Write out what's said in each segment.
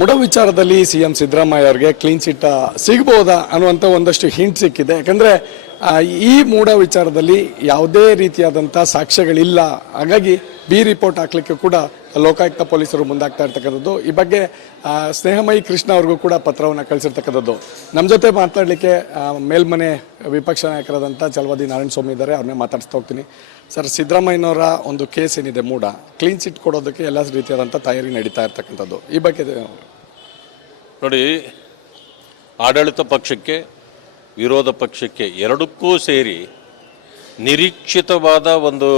MUDA ವಿಚಾರದಲ್ಲಿ CM Siddaramaiah ಅವರಿಗೆ clean chit ಸಿಗಬಹುದಾ ಅನ್ನುವಂಥ ಒಂದಷ್ಟು ಹಿಂಟ್ ಸಿಕ್ಕಿದೆ. ಯಾಕಂದರೆ ಈ ಮೂಡ ವಿಚಾರದಲ್ಲಿ ಯಾವುದೇ ರೀತಿಯಾದಂಥ ಸಾಕ್ಷ್ಯಗಳಿಲ್ಲ. ಹಾಗಾಗಿ ಬಿ ರಿಪೋರ್ಟ್ ಹಾಕಲಿಕ್ಕೆ ಕೂಡ ಲೋಕಾಯುಕ್ತ ಪೊಲೀಸರು ಮುಂದಾಗ್ತಾ ಇರ್ತಕ್ಕಂಥದ್ದು. ಈ ಬಗ್ಗೆ ಸ್ನೇಹಮಯಿ ಕೃಷ್ಣ ಅವ್ರಿಗೂ ಕೂಡ ಪತ್ರವನ್ನು ಕಳಿಸಿರ್ತಕ್ಕಂಥದ್ದು. ನಮ್ಮ ಜೊತೆ ಮಾತಾಡಲಿಕ್ಕೆ ಮೇಲ್ಮನೆ ವಿಪಕ್ಷ ನಾಯಕರಾದಂಥ ಚಲವಾದಿ ನಾರಾಯಣಸ್ವಾಮಿ ಇದ್ದಾರೆ. ಅವ್ರನ್ನೇ ಮಾತಾಡಿಸ್ತಾ ಹೋಗ್ತೀನಿ. ಸರ್, ಸಿದ್ದರಾಮಯ್ಯನವರ ಒಂದು ಕೇಸ್ ಏನಿದೆ ಮೂಡ, ಕ್ಲೀನ್ ಚಿಟ್ ಕೊಡೋದಕ್ಕೆ ಎಲ್ಲ ರೀತಿಯಾದಂಥ ತಯಾರಿ ನಡೀತಾ ಇರ್ತಕ್ಕಂಥದ್ದು. ಈ ಬಗ್ಗೆ ನೋಡಿ, ಆಡಳಿತ ಪಕ್ಷಕ್ಕೆ ವಿರೋಧ ಪಕ್ಷಕ್ಕೆ ಎರಡಕ್ಕೂ ಸೇರಿ ನಿರೀಕ್ಷಿತವಾದ ಒಂದು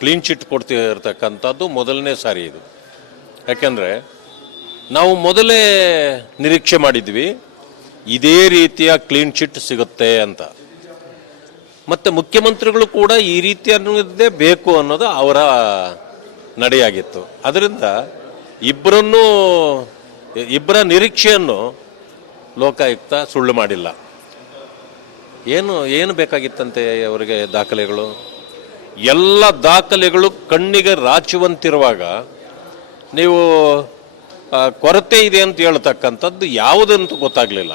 ಕ್ಲೀನ್ ಚಿಟ್ ಕೊಡ್ತಿರ್ತಕ್ಕಂಥದ್ದು ಮೊದಲನೇ ಸಾರಿ ಇದು. ಯಾಕೆಂದರೆ ನಾವು ಮೊದಲೇ ನಿರೀಕ್ಷೆ ಮಾಡಿದ್ವಿ ಇದೇ ರೀತಿಯ ಕ್ಲೀನ್ ಚಿಟ್ ಸಿಗುತ್ತೆ ಅಂತ. ಮತ್ತು ಮುಖ್ಯಮಂತ್ರಿಗಳು ಕೂಡ ಈ ರೀತಿ ಅನ್ನೋದೇ ಬೇಕು ಅನ್ನೋದು ಅವರ ನಡೆಯಾಗಿತ್ತು. ಅದರಿಂದ ಇಬ್ಬರ ನಿರೀಕ್ಷೆಯನ್ನು ಲೋಕಾಯುಕ್ತ ಸುಳ್ಳು ಮಾಡಿಲ್ಲ. ಏನು ಬೇಕಾಗಿತ್ತಂತೆ ಅವರಿಗೆ ದಾಖಲೆಗಳು? ಎಲ್ಲ ದಾಖಲೆಗಳು ಕಣ್ಣಿಗೆ ರಾಚುವಂತಿರುವಾಗ ನೀವು ಕೊರತೆ ಇದೆ ಅಂತ ಹೇಳ್ತಕ್ಕಂಥದ್ದು ಯಾವುದಂತೂ ಗೊತ್ತಾಗಲಿಲ್ಲ.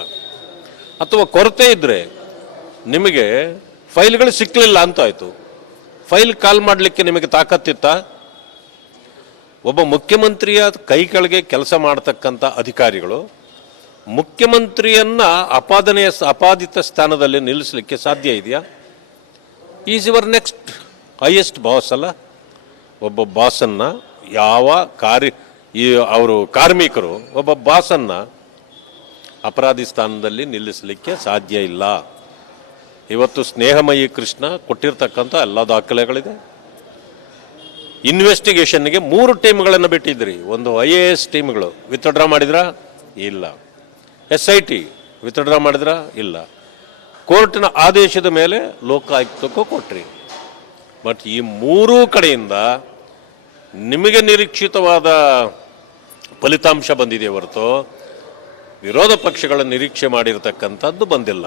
ಅಥವಾ ಕೊರತೆ ಇದ್ದರೆ ನಿಮಗೆ ಫೈಲ್ಗಳು ಸಿಕ್ಕಲಿಲ್ಲ ಅಂತಾಯಿತು. ಫೈಲ್ ಕಾಲ್ ಮಾಡಲಿಕ್ಕೆ ನಿಮಗೆ ತಾಕತ್ತಿತ್ತ? ಒಬ್ಬ ಮುಖ್ಯಮಂತ್ರಿಯ ಕೈ ಕೆಳಗೆ ಕೆಲಸ ಮಾಡತಕ್ಕಂಥ ಅಧಿಕಾರಿಗಳು ಮುಖ್ಯಮಂತ್ರಿಯನ್ನ ಅಪಾದಿತ ಸ್ಥಾನದಲ್ಲಿ ನಿಲ್ಲಿಸಲಿಕ್ಕೆ ಸಾಧ್ಯ ಇದೆಯಾ? Is your next highest boss ಅಲ್ಲ. ಒಬ್ಬ ಬಾಸನ್ನು ಅವರು ಕಾರ್ಮಿಕರು ಒಬ್ಬ ಬಾಸನ್ನು ಅಪರಾಧಿ ಸ್ಥಾನದಲ್ಲಿ ನಿಲ್ಲಿಸಲಿಕ್ಕೆ ಸಾಧ್ಯ ಇಲ್ಲ. ಇವತ್ತು ಸ್ನೇಹಮಯಿ ಕೃಷ್ಣ ಕೊಟ್ಟಿರ್ತಕ್ಕಂಥ ಎಲ್ಲ ದಾಖಲೆಗಳಿದೆ. ಇನ್ವೆಸ್ಟಿಗೇಷನ್ಗೆ 3 ಟೀಮ್ಗಳನ್ನು ಬಿಟ್ಟಿದ್ರಿ. ಒಂದು IAS ಟೀಮ್ಗಳು ವಿತ್ಡ್ರಾ ಮಾಡಿದ್ರಾ? ಇಲ್ಲ. SIT ವಿತ್ಡ್ರಾ ಮಾಡಿದ್ರಾ? ಇಲ್ಲ. ಕೋರ್ಟ್ನ ಆದೇಶದ ಮೇಲೆ ಲೋಕಾಯುಕ್ತಕ್ಕೂ ಕೊಟ್ರಿ. ಬಟ್ ಈ 3 ಕಡೆಯಿಂದ ನಿಮಗೆ ನಿರೀಕ್ಷಿತವಾದ ಫಲಿತಾಂಶ ಬಂದಿದೆ ಹೊರತು ವಿರೋಧ ಪಕ್ಷಗಳ ನಿರೀಕ್ಷೆ ಮಾಡಿರ್ತಕ್ಕಂಥದ್ದು ಬಂದಿಲ್ಲ.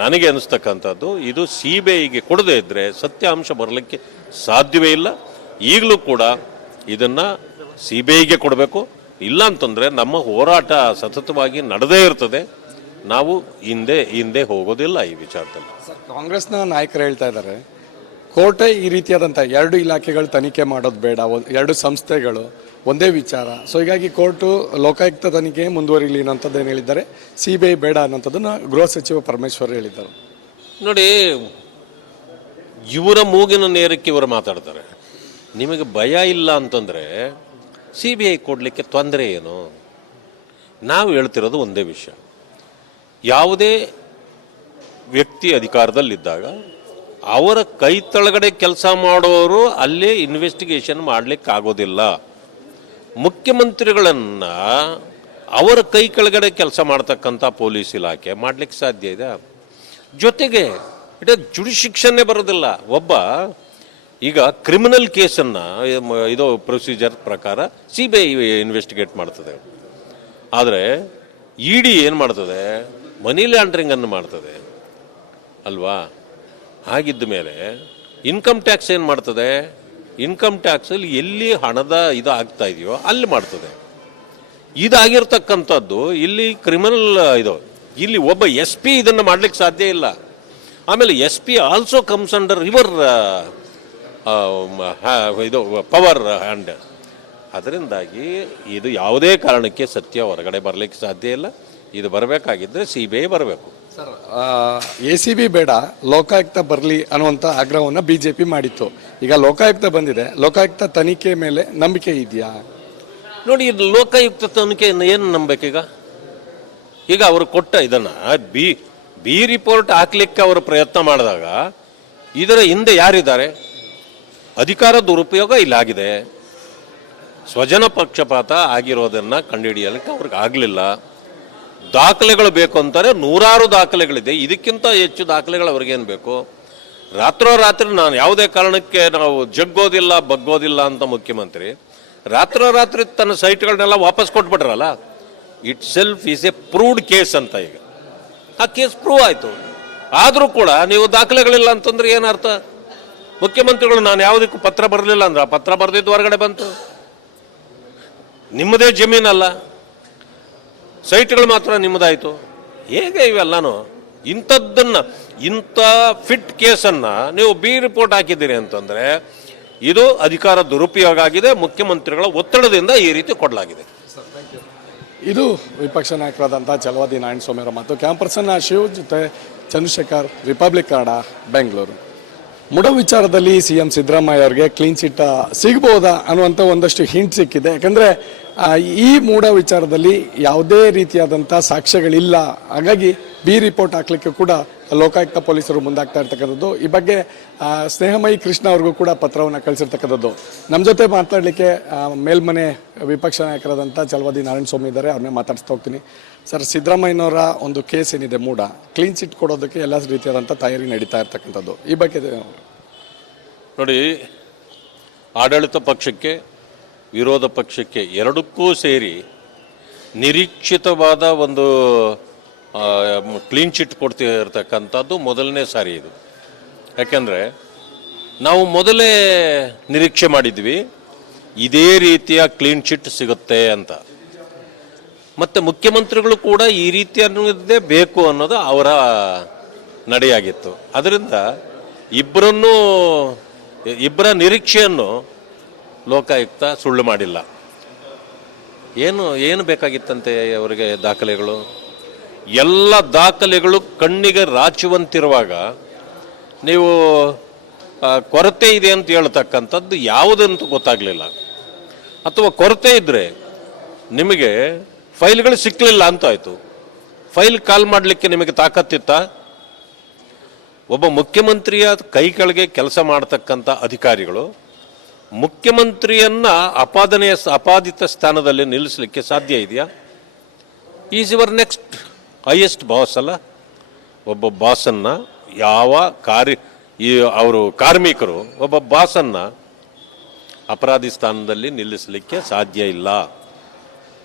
ನನಗೆ ಅನಿಸ್ತಕ್ಕಂಥದ್ದು ಇದು CBIಗೆ ಕೊಡದೇ ಇದ್ದರೆ ಸತ್ಯಾಂಶ ಬರಲಿಕ್ಕೆ ಸಾಧ್ಯವೇ ಇಲ್ಲ. ಈಗಲೂ ಕೂಡ ಇದನ್ನು CBIಗೆ ಕೊಡಬೇಕು. ಇಲ್ಲ ಅಂತಂದರೆ ನಮ್ಮ ಹೋರಾಟ ಸತತವಾಗಿ ನಡೆದೇ ಇರ್ತದೆ. ನಾವು ಹಿಂದೆ ಹೋಗೋದಿಲ್ಲ ಈ ವಿಚಾರದಲ್ಲಿ. ಕಾಂಗ್ರೆಸ್ನ ನಾಯಕರು ಹೇಳ್ತಾ ಇದ್ದಾರೆ, ಕೋರ್ಟೇ ಈ ರೀತಿಯಾದಂಥ 2 ಇಲಾಖೆಗಳು ತನಿಖೆ ಮಾಡೋದು ಬೇಡ, 2 ಸಂಸ್ಥೆಗಳು ಒಂದೇ ವಿಚಾರ. ಸೊ ಹೀಗಾಗಿ ಕೋರ್ಟು ಲೋಕಾಯುಕ್ತ ತನಿಖೆ ಮುಂದುವರಿಲಿ ಅನ್ನೋಂಥದ್ದು ಏನು ಹೇಳಿದ್ದಾರೆ, CBI ಬೇಡ ಅನ್ನೋಂಥದ್ದನ್ನು ಗೃಹ ಸಚಿವ ಪರಮೇಶ್ವರ್ ಹೇಳಿದ್ದಾರೆ. ನೋಡಿ, ಇವರ ಮೂಗಿನ ನೇರಕ್ಕೆ ಇವರು ಮಾತಾಡ್ತಾರೆ. ನಿಮಗೆ ಭಯ ಇಲ್ಲ ಅಂತಂದರೆ CBI ಕೊಡಲಿಕ್ಕೆ ತೊಂದರೆ ಏನು? ನಾವು ಹೇಳ್ತಿರೋದು ಒಂದೇ ವಿಷಯ. ಯಾವುದೇ ವ್ಯಕ್ತಿ ಅಧಿಕಾರದಲ್ಲಿದ್ದಾಗ ಅವರ ಕೈ ತಳಗಡೆ ಕೆಲಸ ಮಾಡೋರು ಅಲ್ಲೇ ಇನ್ವೆಸ್ಟಿಗೇಷನ್ ಮಾಡಲಿಕ್ಕೆ ಆಗೋದಿಲ್ಲ. ಮುಖ್ಯಮಂತ್ರಿಗಳನ್ನು ಅವರ ಕೈ ಕೆಳಗಡೆ ಕೆಲಸ ಮಾಡ್ತಕ್ಕಂಥ ಪೊಲೀಸ್ ಇಲಾಖೆ ಮಾಡಲಿಕ್ಕೆ ಸಾಧ್ಯ ಇದೆ. ಜೊತೆಗೆ ಜುಡಿಶಿಕ್ಷನ್ನೇ ಬರೋದಿಲ್ಲ. ಒಬ್ಬ ಈಗ ಕ್ರಿಮಿನಲ್ ಕೇಸನ್ನು ಇದು ಪ್ರೊಸೀಜರ್ ಪ್ರಕಾರ CBI ಇನ್ವೆಸ್ಟಿಗೇಟ್ ಮಾಡ್ತದೆ. ಆದರೆ ED ಏನು ಮಾಡ್ತದೆ? ಮನಿ ಲ್ಯಾಂಡ್ರಿಂಗನ್ನು ಮಾಡ್ತದೆ ಅಲ್ವಾ? ಹಾಗಿದ್ದ ಮೇಲೆ ಇನ್ಕಮ್ ಟ್ಯಾಕ್ಸ್ ಏನು ಮಾಡ್ತದೆ? ಇನ್ಕಮ್ ಟ್ಯಾಕ್ಸಲ್ಲಿ ಎಲ್ಲಿ ಹಣದ ಇದು ಆಗ್ತಾ ಇದೆಯೋ ಅಲ್ಲಿ ಮಾಡ್ತದೆ. ಇದಾಗಿರ್ತಕ್ಕಂಥದ್ದು ಇಲ್ಲಿ ಕ್ರಿಮಿನಲ್ ಇಲ್ಲಿ ಒಬ್ಬ SP ಇದನ್ನು ಮಾಡಲಿಕ್ಕೆ ಸಾಧ್ಯ ಇಲ್ಲ. ಆಮೇಲೆ SP also comes under your power hand. ಅದರಿಂದಾಗಿ ಇದು ಯಾವುದೇ ಕಾರಣಕ್ಕೆ ಸತ್ಯ ಹೊರಗಡೆ ಬರಲಿಕ್ಕೆ ಸಾಧ್ಯ ಇಲ್ಲ. ಇದು ಬರಬೇಕಾಗಿದ್ದರೆ CBI ಬರಬೇಕು. ಸರ್, ACB ಬೇಡ, ಲೋಕಾಯುಕ್ತ ಬರಲಿ ಅನ್ನುವಂಥ ಆಗ್ರಹವನ್ನು BJP ಮಾಡಿತ್ತು. ಈಗ ಲೋಕಾಯುಕ್ತ ಬಂದಿದೆ, ಲೋಕಾಯುಕ್ತ ತನಿಖೆ ಮೇಲೆ ನಂಬಿಕೆ ಇದೆಯಾ? ನೋಡಿ, ಇದು ಲೋಕಾಯುಕ್ತ ತನಿಖೆ ಏನು ನಂಬಬೇಕೀಗ? ಈಗ ಅವರು ಕೊಟ್ಟ ಇದನ್ನು ಬಿ ರಿಪೋರ್ಟ್ ಹಾಕ್ಲಿಕ್ಕೆ ಅವರು ಪ್ರಯತ್ನ ಮಾಡಿದಾಗ ಇದರ ಹಿಂದೆ ಯಾರಿದ್ದಾರೆ? ಅಧಿಕಾರ ದುರುಪಯೋಗ ಇಲ್ಲಾಗಿದೆ. ಸ್ವಜನ ಪಕ್ಷಪಾತ ಆಗಿರೋದನ್ನು ಕಂಡುಹಿಡಿಯಲಿಕ್ಕೆ ಅವ್ರಿಗೆ ಆಗಲಿಲ್ಲ. ದಾಖಲೆಗಳು ಬೇಕು ಅಂತಾರೆ, 100 ದಾಖಲೆಗಳಿದೆ. ಇದಕ್ಕಿಂತ ಹೆಚ್ಚು ದಾಖಲೆಗಳು ಅವ್ರಿಗೇನು ಬೇಕು? ರಾತ್ರೋರಾತ್ರಿ ನಾನು ಯಾವುದೇ ಕಾರಣಕ್ಕೆ ನಾವು ಜಗ್ಗೋದಿಲ್ಲ ಬಗ್ಗೋದಿಲ್ಲ ಅಂತ ಮುಖ್ಯಮಂತ್ರಿ ರಾತ್ರೋರಾತ್ರಿ ತನ್ನ ಸೈಟ್ಗಳನ್ನೆಲ್ಲ ವಾಪಸ್ ಕೊಟ್ಬಿಟ್ರಲ್ಲ. Itself is a proved case ಅಂತ. ಈಗ ಆ ಕೇಸ್ ಪ್ರೂವ್ ಆಯಿತು. ಆದರೂ ಕೂಡ ನೀವು ದಾಖಲೆಗಳಿಲ್ಲ ಅಂತಂದ್ರೆ ಏನರ್ಥ? ಮುಖ್ಯಮಂತ್ರಿಗಳು ನಾನು ಯಾವುದಕ್ಕೂ ಪತ್ರ ಬರಲಿಲ್ಲ ಅಂದ್ರೆ ಆ ಪತ್ರ ಬರೆದಿದ್ದು ಹೊರಗಡೆ ಬಂತು. ನಿಮ್ಮದೇ ಜಮೀನಲ್ಲ, ಸೈಟ್ಗಳು ಮಾತ್ರ ನಿಮ್ಮದಾಯಿತು. ಹೇಗೆ ಇವೆಲ್ಲನೂ? ಇಂಥ ಫಿಟ್ ಕೇಸನ್ನು ನೀವು ಬಿ ರಿಪೋರ್ಟ್ ಹಾಕಿದ್ದೀರಿ ಅಂತಂದರೆ ಇದು ಅಧಿಕಾರ ದುರುಪಯೋಗ ಆಗಿದೆ, ಮುಖ್ಯಮಂತ್ರಿಗಳ ಒತ್ತಡದಿಂದ ಈ ರೀತಿ ಕೊಡಲಾಗಿದೆ. ಇದು ವಿಪಕ್ಷ ನಾಯಕರಾದಂಥ ಛಲವಾದಿ ನಾರಾಯಣಸ್ವಾಮಿ ಅವರ ಮಾತು. ಕ್ಯಾಂಪರ್ಸನ್ನ ಶಿವ್ ಜೊತೆ ಚಂದ್ರಶೇಖರ್, ರಿಪಬ್ಲಿಕ್ ಕನ್ನಡ, ಬೆಂಗಳೂರು. ಮುಡ ವಿಚಾರದಲ್ಲಿ ಸಿಎಂ ಸಿದ್ದರಾಮಯ್ಯ ಅವರಿಗೆ ಕ್ಲೀನ್ ಚಿಟ್ ಸಿಗಬಹುದಾ ಅನ್ನುವಂಥ ಒಂದಷ್ಟು ಹಿಂಟ್ ಸಿಕ್ಕಿದೆ. ಯಾಕಂದರೆ ಈ ಮೂಡ ವಿಚಾರದಲ್ಲಿ ಯಾವುದೇ ರೀತಿಯಾದಂಥ ಸಾಕ್ಷ್ಯಗಳಿಲ್ಲ. ಹಾಗಾಗಿ ಬಿ ರಿಪೋರ್ಟ್ ಹಾಕ್ಲಿಕ್ಕೆ ಕೂಡ ಲೋಕಾಯುಕ್ತ ಪೊಲೀಸರು ಮುಂದಾಗ್ತಾ ಇರ್ತಕ್ಕಂಥದ್ದು. ಈ ಬಗ್ಗೆ ಸ್ನೇಹಮಯಿ ಕೃಷ್ಣ ಅವ್ರಿಗೂ ಕೂಡ ಪತ್ರವನ್ನು ಕಳಿಸಿರ್ತಕ್ಕಂಥದ್ದು. ನಮ್ಮ ಜೊತೆ ಮಾತಾಡಲಿಕ್ಕೆ ಮೇಲ್ಮನೆ ವಿಪಕ್ಷ ನಾಯಕರಾದಂಥ ಛಲವಾದಿ ನಾರಾಯಣಸ್ವಾಮಿ ಇದ್ದಾರೆ, ಅವ್ರನ್ನೇ ಮಾತಾಡಿಸ್ತಾ ಹೋಗ್ತೀನಿ. ಸರ್, ಸಿದ್ದರಾಮಯ್ಯನವರ ಒಂದು ಕೇಸ್ ಏನಿದೆ ಮೂಡ, ಕ್ಲೀನ್ ಚಿಟ್ ಕೊಡೋದಕ್ಕೆ ಎಲ್ಲ ರೀತಿಯಾದಂಥ ತಯಾರಿ ನಡೀತಾ ಇರ್ತಕ್ಕಂಥದ್ದು. ಈ ಬಗ್ಗೆ ನೋಡಿ, ಆಡಳಿತ ಪಕ್ಷಕ್ಕೆ ವಿರೋಧ ಪಕ್ಷಕ್ಕೆ ಎರಡಕ್ಕೂ ಸೇರಿ ನಿರೀಕ್ಷಿತವಾದ ಒಂದು ಕ್ಲೀನ್ ಚಿಟ್ ಕೊಡ್ತಿರ್ತಕ್ಕಂಥದ್ದು ಮೊದಲನೇ ಸಾರಿ ಇದು. ಯಾಕೆಂದರೆ ನಾವು ಮೊದಲೇ ನಿರೀಕ್ಷೆ ಮಾಡಿದ್ವಿ ಇದೇ ರೀತಿಯ ಕ್ಲೀನ್ ಚಿಟ್ ಸಿಗುತ್ತೆ ಅಂತ. ಮತ್ತು ಮುಖ್ಯಮಂತ್ರಿಗಳು ಕೂಡ ಈ ರೀತಿ ಅನ್ನೋದೇ ಬೇಕು ಅನ್ನೋದು ಅವರ ನಡೆಯಾಗಿತ್ತು. ಅದರಿಂದ ಇಬ್ಬರ ನಿರೀಕ್ಷೆಯನ್ನು ಲೋಕಾಯುಕ್ತ ಸುಳ್ಳು ಮಾಡಿಲ್ಲ. ಏನು ಬೇಕಾಗಿತ್ತಂತೆ ಅವರಿಗೆ ದಾಖಲೆಗಳು? ಎಲ್ಲ ದಾಖಲೆಗಳು ಕಣ್ಣಿಗೆ ರಾಚುವಂತಿರುವಾಗ ನೀವು ಕೊರತೆ ಇದೆ ಅಂತ ಹೇಳ್ತಕ್ಕಂಥದ್ದು ಯಾವುದಂತೂ ಗೊತ್ತಾಗಲಿಲ್ಲ. ಅಥವಾ ಕೊರತೆ ಇದ್ದರೆ ನಿಮಗೆ ಫೈಲ್ಗಳು ಸಿಕ್ಕಲಿಲ್ಲ ಅಂತ ಆಯಿತು. ಫೈಲ್ ಕಾಲ್ ಮಾಡಲಿಕ್ಕೆ ನಿಮಗೆ ತಾಕತ್ತಿತ್ತ? ಒಬ್ಬ ಮುಖ್ಯಮಂತ್ರಿಯ ಕೈ ಕೆಳಗೆ ಕೆಲಸ ಮಾಡತಕ್ಕಂಥ ಅಧಿಕಾರಿಗಳು ಮುಖ್ಯಮಂತ್ರಿಯನ್ನ ಅಪಾದಿತ ಸ್ಥಾನದಲ್ಲಿ ನಿಲ್ಲಿಸಲಿಕ್ಕೆ ಸಾಧ್ಯ ಇದೆಯಾ? Is your next highest boss ಅಲ್ಲ. ಒಬ್ಬ ಬಾಸನ್ನು ಅವರು ಕಾರ್ಮಿಕರು ಒಬ್ಬ ಬಾಸನ್ನು ಅಪರಾಧಿ ಸ್ಥಾನದಲ್ಲಿ ನಿಲ್ಲಿಸಲಿಕ್ಕೆ ಸಾಧ್ಯ ಇಲ್ಲ.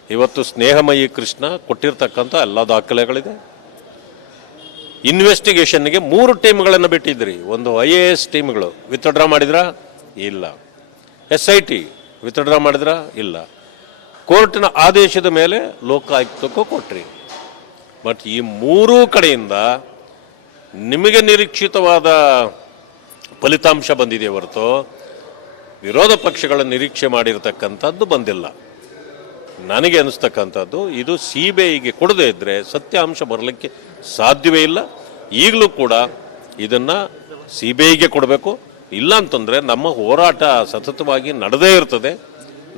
ಇವತ್ತು ಸ್ನೇಹಮಯಿ ಕೃಷ್ಣ ಕೊಟ್ಟಿರ್ತಕ್ಕಂಥ ಎಲ್ಲ ದಾಖಲೆಗಳಿದೆ. ಇನ್ವೆಸ್ಟಿಗೇಷನ್ಗೆ 3 ಟೀಮ್ಗಳನ್ನು ಬಿಟ್ಟಿದ್ರಿ. ಒಂದು IAS ಟೀಮ್ಗಳು ವಿತ್ಡ್ರಾ ಮಾಡಿದ್ರಾ? ಇಲ್ಲ. SIT ವಿತ್ಡ್ರಾ ಮಾಡಿದ್ರಾ? ಇಲ್ಲ. ಕೋರ್ಟ್ನ ಆದೇಶದ ಮೇಲೆ ಲೋಕಾಯುಕ್ತಕ್ಕೂ ಕೊಟ್ರಿ. ಬಟ್ ಈ 3 ಕಡೆಯಿಂದ ನಿಮಗೆ ನಿರೀಕ್ಷಿತವಾದ ಫಲಿತಾಂಶ ಬಂದಿದೆ ಹೊರತು ವಿರೋಧ ಪಕ್ಷಗಳ ನಿರೀಕ್ಷೆ ಮಾಡಿರತಕ್ಕಂಥದ್ದು ಬಂದಿಲ್ಲ. ನನಗೆ ಅನಿಸ್ತಕ್ಕಂಥದ್ದು ಇದು CBIಗೆ ಕೊಡದೇ ಇದ್ದರೆ ಸತ್ಯಾಂಶ ಬರಲಿಕ್ಕೆ ಸಾಧ್ಯವೇ ಇಲ್ಲ. ಈಗಲೂ ಕೂಡ ಇದನ್ನು CBIಗೆ ಕೊಡಬೇಕು. ಇಲ್ಲ ಅಂತಂದರೆ ನಮ್ಮ ಹೋರಾಟ ಸತತವಾಗಿ ನಡೆದೇ ಇರ್ತದೆ.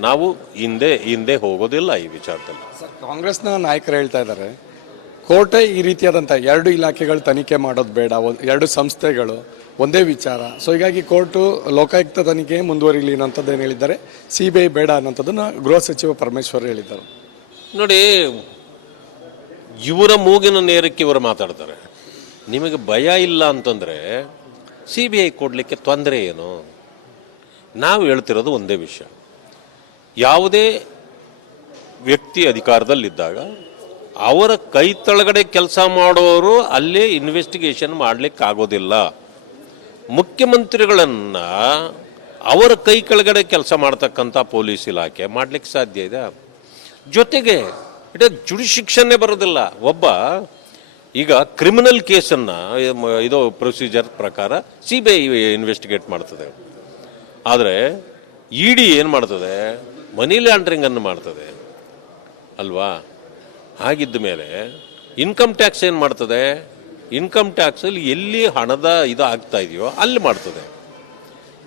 ನಾವು ಹಿಂದೆ ಹೋಗೋದಿಲ್ಲ ಈ ವಿಚಾರದಲ್ಲಿ. ಸರ್, ಕಾಂಗ್ರೆಸ್ನ ನಾಯಕರು ಹೇಳ್ತಾ ಇದ್ದಾರೆ ಕೋರ್ಟೇ ಈ ರೀತಿಯಾದಂಥ 2 ಇಲಾಖೆಗಳು ತನಿಖೆ ಮಾಡೋದು ಬೇಡ, 2 ಸಂಸ್ಥೆಗಳು ಒಂದೇ ವಿಚಾರ. ಸೊ ಹೀಗಾಗಿ ಕೋರ್ಟು ಲೋಕಾಯುಕ್ತ ತನಿಖೆ ಮುಂದುವರಿಲಿ ಅನ್ನೋಂಥದ್ದು ಏನು ಹೇಳಿದ್ದಾರೆ, CBI ಬೇಡ ಅನ್ನೋಂಥದ್ದನ್ನು ಗೃಹ ಸಚಿವ ಪರಮೇಶ್ವರ್ ಹೇಳಿದ್ದಾರೆ. ನೋಡಿ, ಇವರ ಮೂಗಿನ ನೇರಕ್ಕೆ ಇವರು ಮಾತಾಡ್ತಾರೆ. ನಿಮಗೆ ಭಯ ಇಲ್ಲ ಅಂತಂದರೆ CBI ಕೊಡಲಿಕ್ಕೆ ತೊಂದರೆ ಏನು? ನಾವು ಹೇಳ್ತಿರೋದು ಒಂದೇ ವಿಷಯ. ಯಾವುದೇ ವ್ಯಕ್ತಿ ಅಧಿಕಾರದಲ್ಲಿದ್ದಾಗ ಅವರ ಕೈ ತಳಗಡೆ ಕೆಲಸ ಮಾಡೋರು ಅಲ್ಲೇ ಇನ್ವೆಸ್ಟಿಗೇಷನ್ ಮಾಡಲಿಕ್ಕೆ ಆಗೋದಿಲ್ಲ. ಮುಖ್ಯಮಂತ್ರಿಗಳನ್ನು ಅವರ ಕೈ ಕೆಳಗಡೆ ಕೆಲಸ ಮಾಡ್ತಕ್ಕಂಥ ಪೊಲೀಸ್ ಇಲಾಖೆ ಮಾಡಲಿಕ್ಕೆ ಸಾಧ್ಯ ಇದೆ. ಜೊತೆಗೆ ಜುಡಿಶಿಕ್ಷನ್ನೇ ಬರೋದಿಲ್ಲ. ಒಬ್ಬ ಈಗ ಕ್ರಿಮಿನಲ್ ಕೇಸನ್ನು ಇದು ಪ್ರೊಸೀಜರ್ ಪ್ರಕಾರ CBI ಇನ್ವೆಸ್ಟಿಗೇಟ್ ಮಾಡ್ತದೆ. ಆದರೆ ED ಏನು ಮಾಡ್ತದೆ? ಮನಿ ಲ್ಯಾಂಡ್ರಿಂಗನ್ನು ಮಾಡ್ತದೆ ಅಲ್ವಾ? ಹಾಗಿದ್ದ ಮೇಲೆ ಇನ್ಕಮ್ ಟ್ಯಾಕ್ಸ್ ಏನು ಮಾಡ್ತದೆ? ಇನ್ಕಮ್ ಟ್ಯಾಕ್ಸಲ್ಲಿ ಎಲ್ಲಿ ಹಣದ ಇದು ಆಗ್ತಾ ಇದೆಯೋ ಅಲ್ಲಿ ಮಾಡ್ತದೆ.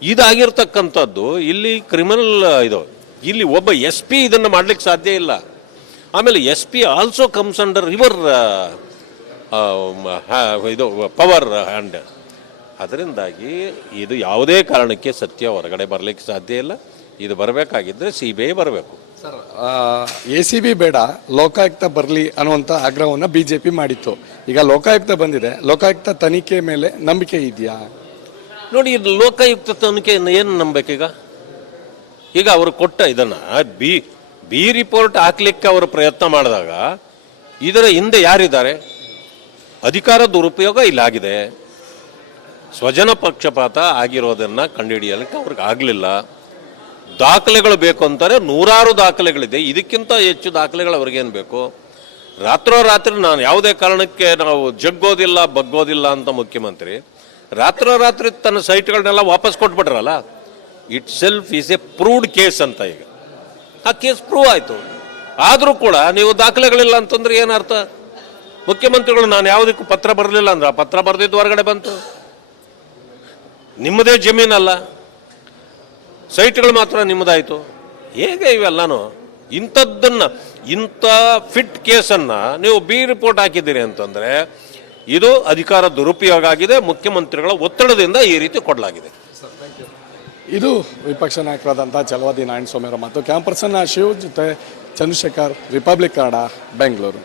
ಇದಾಗಿರ್ತಕ್ಕಂಥದ್ದು ಇಲ್ಲಿ ಕ್ರಿಮಿನಲ್ ಇಲ್ಲಿ ಒಬ್ಬ SP ಇದನ್ನು ಮಾಡಲಿಕ್ಕೆ ಸಾಧ್ಯ ಇಲ್ಲ. ಆಮೇಲೆ SP also comes under your power hand. ಅದರಿಂದಾಗಿ ಇದು ಯಾವುದೇ ಕಾರಣಕ್ಕೆ ಸತ್ಯ ಹೊರಗಡೆ ಬರಲಿಕ್ಕೆ ಸಾಧ್ಯ ಇಲ್ಲ. ಇದು ಬರಬೇಕಾಗಿದ್ದರೆ CBI ಬರಬೇಕು. ಸರ್, ACB ಬೇಡ, ಲೋಕಾಯುಕ್ತ ಬರಲಿ ಅನ್ನುವಂಥ ಆಗ್ರಹವನ್ನು BJP ಮಾಡಿತ್ತು. ಈಗ ಲೋಕಾಯುಕ್ತ ಬಂದಿದೆ, ಲೋಕಾಯುಕ್ತ ತನಿಖೆ ಮೇಲೆ ನಂಬಿಕೆ ಇದೆಯಾ? ನೋಡಿ, ಇದು ಲೋಕಾಯುಕ್ತ ತನಿಖೆ ಏನು ನಂಬಬೇಕೀಗ? ಈಗ ಅವರು ಕೊಟ್ಟ ಇದನ್ನು ಬಿ ರಿಪೋರ್ಟ್ ಹಾಕ್ಲಿಕ್ಕೆ ಅವರು ಪ್ರಯತ್ನ ಮಾಡಿದಾಗ ಇದರ ಹಿಂದೆ ಯಾರಿದ್ದಾರೆ? ಅಧಿಕಾರ ದುರುಪಯೋಗ ಇಲ್ಲಾಗಿದೆ. ಸ್ವಜನ ಪಕ್ಷಪಾತ ಆಗಿರೋದನ್ನು ಕಂಡುಹಿಡಿಯಲಿಕ್ಕೆ ಅವ್ರಿಗೆ ಆಗಲಿಲ್ಲ. ದಾಖಲೆಗಳು ಬೇಕು ಅಂತಾರೆ, ನೂರಾರು ದಾಖಲೆಗಳಿದೆ. ಇದಕ್ಕಿಂತ ಹೆಚ್ಚು ದಾಖಲೆಗಳು ಅವ್ರಿಗೇನು ಬೇಕು? ರಾತ್ರೋರಾತ್ರಿ ನಾನು ಯಾವುದೇ ಕಾರಣಕ್ಕೆ ನಾವು ಜಗ್ಗೋದಿಲ್ಲ ಬಗ್ಗೋದಿಲ್ಲ ಅಂತ ಮುಖ್ಯಮಂತ್ರಿ ರಾತ್ರೋರಾತ್ರಿ ತನ್ನ ಸೈಟ್ಗಳನ್ನೆಲ್ಲ ವಾಪಸ್ ಕೊಟ್ಬಿಟ್ರಲ್ಲ. Itself is a proved case ಅಂತ. ಈಗ ಆ ಕೇಸ್ ಪ್ರೂವ್ ಆಯಿತು. ಆದರೂ ಕೂಡ ನೀವು ದಾಖಲೆಗಳಿಲ್ಲ ಅಂತಂದ್ರೆ ಏನರ್ಥ? ಮುಖ್ಯಮಂತ್ರಿಗಳು ನಾನು ಯಾವುದಕ್ಕೂ ಪತ್ರ ಬರಲಿಲ್ಲ ಅಂದ್ರೆ ಆ ಪತ್ರ ಬರೆದಿದ್ದು ಹೊರಗಡೆ ಬಂತು. ನಿಮ್ಮದೇ ಜಮೀನಲ್ಲ, ಸೈಟ್ಗಳು ಮಾತ್ರ ನಿಮ್ಮದಾಯಿತು. ಹೇಗೆ ಇವೆಲ್ಲನೂ? ಇಂಥ ಫಿಟ್ ಕೇಸನ್ನು ನೀವು ಬಿ ರಿಪೋರ್ಟ್ ಹಾಕಿದ್ದೀರಿ ಅಂತಂದರೆ ಇದು ಅಧಿಕಾರ ದುರುಪಯೋಗ ಆಗಿದೆ. ಮುಖ್ಯಮಂತ್ರಿಗಳ ಒತ್ತಡದಿಂದ ಈ ರೀತಿ ಕೊಡಲಾಗಿದೆ. ಇದು ವಿಪಕ್ಷ ನಾಯಕರಾದಂಥ ಛಲವಾದಿ ನಾರಾಯಣಸ್ವಾಮಿ ಅವರ ಮಾತು. ಕ್ಯಾಂಪರ್ಸನ್ನ ಶಿವ್ ಜೊತೆ ಚಂದ್ರಶೇಖರ್, ರಿಪಬ್ಲಿಕ್ ಕನ್ನಡ, ಬೆಂಗಳೂರು.